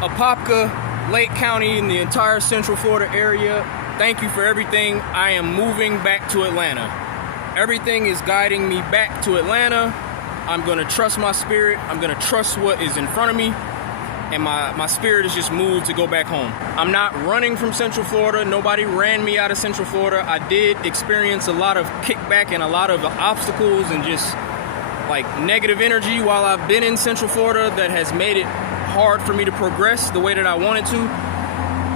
Apopka, Lake County, and the entire Central Florida area, thank you for everything. I am moving back to Atlanta. Everything is guiding me back to Atlanta. I'm gonna trust my spirit. I'm gonna trust what is in front of me. And my spirit is just moved to go back home. I'm not running from Central Florida. Nobody ran me out of Central Florida. I did experience a lot of kickback and a lot of obstacles and just like negative energy while I've been in Central Florida that has made it hard for me to progress the way that I wanted to.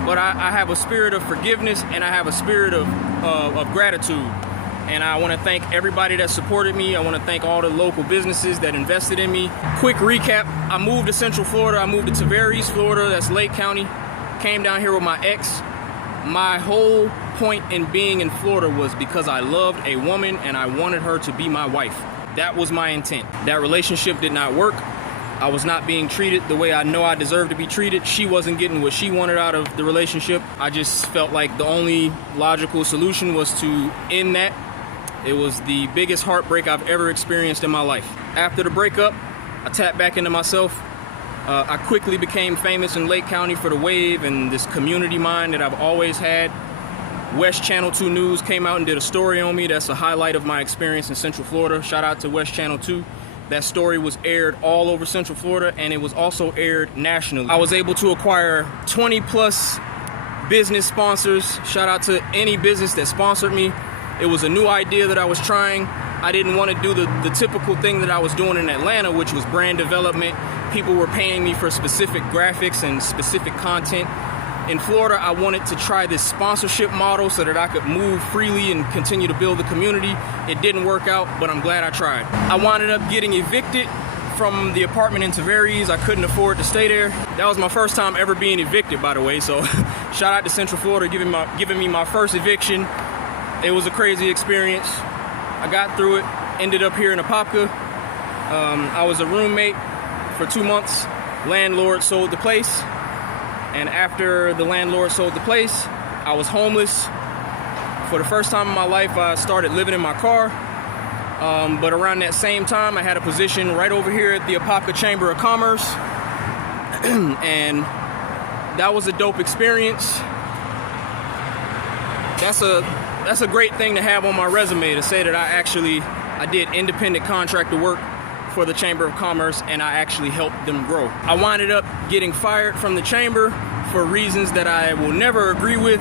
But I have a spirit of forgiveness and I have a spirit of gratitude. And I want to thank everybody that supported me. I want to thank all the local businesses that invested in me. Quick recap, I moved to Central Florida. I moved to Tavares, Florida, that's Lake County. Came down here with my ex. My whole point in being in Florida was because I loved a woman and I wanted her to be my wife. That was my intent. That relationship did not work. I was not being treated the way I know I deserve to be treated. She wasn't getting what she wanted out of the relationship. I just felt like the only logical solution was to end that. It was the biggest heartbreak I've ever experienced in my life. After the breakup, I tapped back into myself. I quickly became famous in Lake County for the wave and this community mind that I've always had. West Channel 2 News came out and did a story on me. That's a highlight of my experience in Central Florida. Shout out to West Channel 2. That story was aired all over Central Florida and it was also aired nationally. I was able to acquire 20 plus business sponsors. Shout out to any business that sponsored me. It was a new idea that I was trying. I didn't want to do the typical thing that I was doing in Atlanta, which was brand development. People were paying me for specific graphics and specific content. In Florida, I wanted to try this sponsorship model so that I could move freely and continue to build the community. It didn't work out, but I'm glad I tried. I wound up getting evicted from the apartment in Tavares. I couldn't afford to stay there. That was my first time ever being evicted, by the way, so shout out to Central Florida giving me my first eviction. It was a crazy experience. I got through it, ended up here in Apopka. I was a roommate for 2 months. Landlord sold the place. And after the landlord sold the place, I was homeless. For the first time in my life, I started living in my car. But around that same time, I had a position right over here at the Apopka Chamber of Commerce. And that was a dope experience. That's a great thing to have on my resume, to say that I did independent contractor work for the Chamber of Commerce and I actually helped them grow. I winded up getting fired from the chamber for reasons that I will never agree with,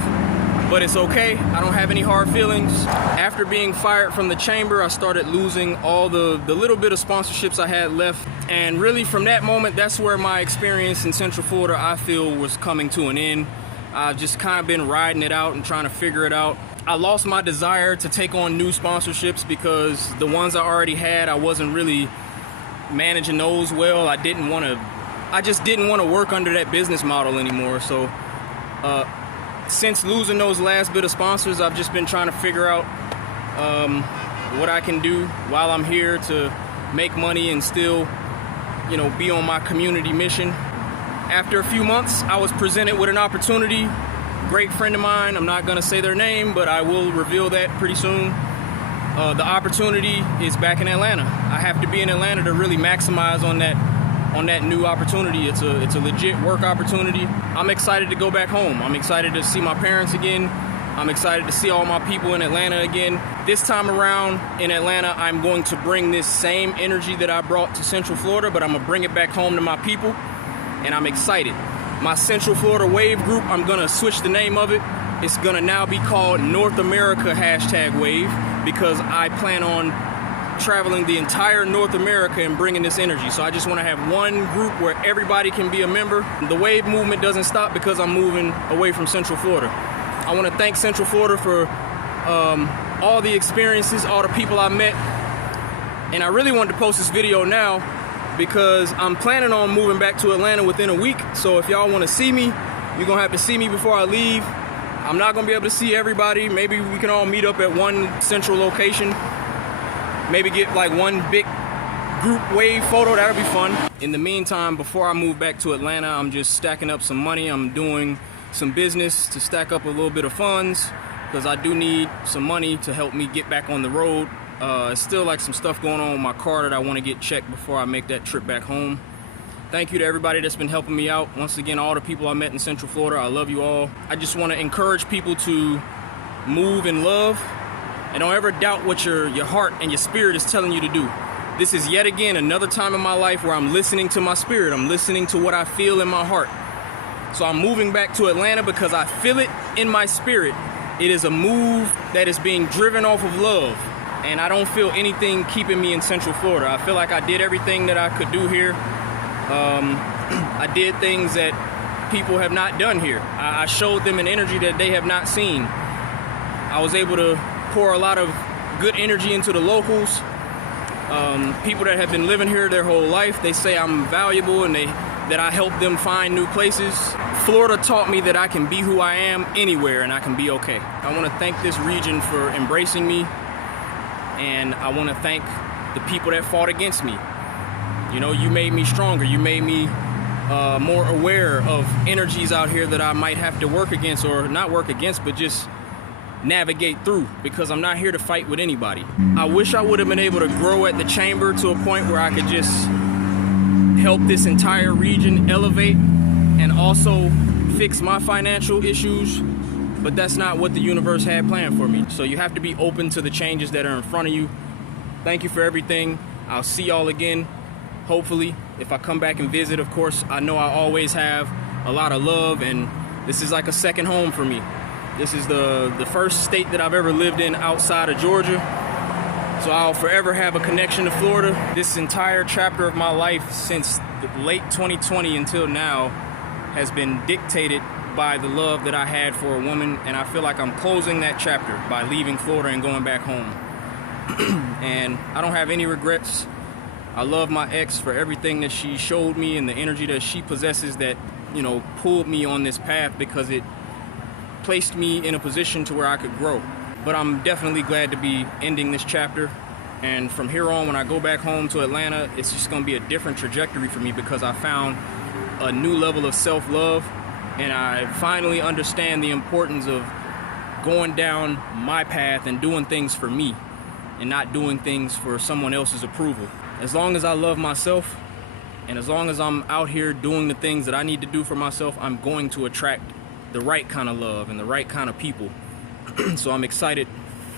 but it's okay. I don't have any hard feelings. After being fired from the chamber, I started losing all the little bit of sponsorships I had left. And really from that moment, that's where my experience in Central Florida, I feel, was coming to an end. I've just kind of been riding it out and trying to figure it out. I lost my desire to take on new sponsorships because the ones I already had, I wasn't really managing those well. I just didn't want to work under that business model anymore. So since losing those last bit of sponsors, I've just been trying to figure out what I can do while I'm here to make money and still, be on my community mission. After a few months, I was presented with an opportunity. Great friend of mine, I'm not gonna say their name, but I will reveal that pretty soon. The opportunity is back in Atlanta. I have to be in Atlanta to really maximize on that new opportunity. It's a legit work opportunity. I'm excited to go back home. I'm excited to see my parents again. I'm excited to see all my people in Atlanta again. This time around in Atlanta, I'm going to bring this same energy that I brought to Central Florida, but I'm gonna bring it back home to my people, and I'm excited. My Central Florida Wave group, I'm gonna switch the name of it. It's gonna now be called North America #Wave because I plan on traveling the entire North America and bringing this energy. So I just wanna have one group where everybody can be a member. The Wave movement doesn't stop because I'm moving away from Central Florida. I wanna thank Central Florida for all the experiences, all the people I met. And I really wanted to post this video now because I'm planning on moving back to Atlanta within a week. So if y'all want to see me, you're gonna have to see me before I leave. I'm not gonna be able to see everybody. Maybe we can all meet up at one central location. Maybe get like one big group wave photo, that'll be fun. In the meantime, before I move back to Atlanta, I'm just stacking up some money. I'm doing some business to stack up a little bit of funds because I do need some money to help me get back on the road. It's still like some stuff going on with my car that I want to get checked before I make that trip back home. Thank you to everybody that's been helping me out. Once again, all the people I met in Central Florida, I love you all. I just want to encourage people to move in love and don't ever doubt what your heart and your spirit is telling you to do. This is yet again another time in my life where I'm listening to my spirit. I'm listening to what I feel in my heart. So I'm moving back to Atlanta because I feel it in my spirit. It is a move that is being driven off of love. And I don't feel anything keeping me in Central Florida. I feel like I did everything that I could do here. I did things that people have not done here. I showed them an energy that they have not seen. I was able to pour a lot of good energy into the locals. People that have been living here their whole life, they say I'm valuable and that I help them find new places. Florida taught me that I can be who I am anywhere and I can be okay. I want to thank this region for embracing me, and I want to thank the people that fought against me. You know, you made me stronger. You made me more aware of energies out here that I might have to work against, or not work against, but just navigate through, because I'm not here to fight with anybody. I wish I would have been able to grow at the chamber to a point where I could just help this entire region elevate and also fix my financial issues, but that's not what the universe had planned for me. So you have to be open to the changes that are in front of you. Thank you for everything. I'll see y'all again. Hopefully, if I come back and visit, of course, I know I always have a lot of love, and this is like a second home for me. This is the first state that I've ever lived in outside of Georgia, so I'll forever have a connection to Florida. This entire chapter of my life since late 2020 until now has been dictated by the love that I had for a woman, and I feel like I'm closing that chapter by leaving Florida and going back home. And I don't have any regrets. I love my ex for everything that she showed me and the energy that she possesses that, you know, pulled me on this path, because it placed me in a position to where I could grow. But I'm definitely glad to be ending this chapter. And from here on, when I go back home to Atlanta, it's just gonna be a different trajectory for me, because I found a new level of self-love, and I finally understand the importance of going down my path and doing things for me and not doing things for someone else's approval. As long as I love myself, and as long as I'm out here doing the things that I need to do for myself, I'm going to attract the right kind of love and the right kind of people. So I'm excited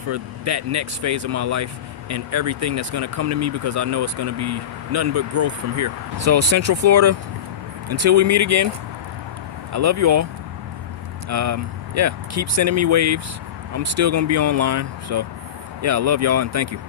for that next phase of my life and everything that's gonna come to me, because I know it's gonna be nothing but growth from here. So Central Florida, until we meet again, I love you all. Yeah, keep sending me waves. I'm still gonna be online. So yeah, I love y'all and thank you.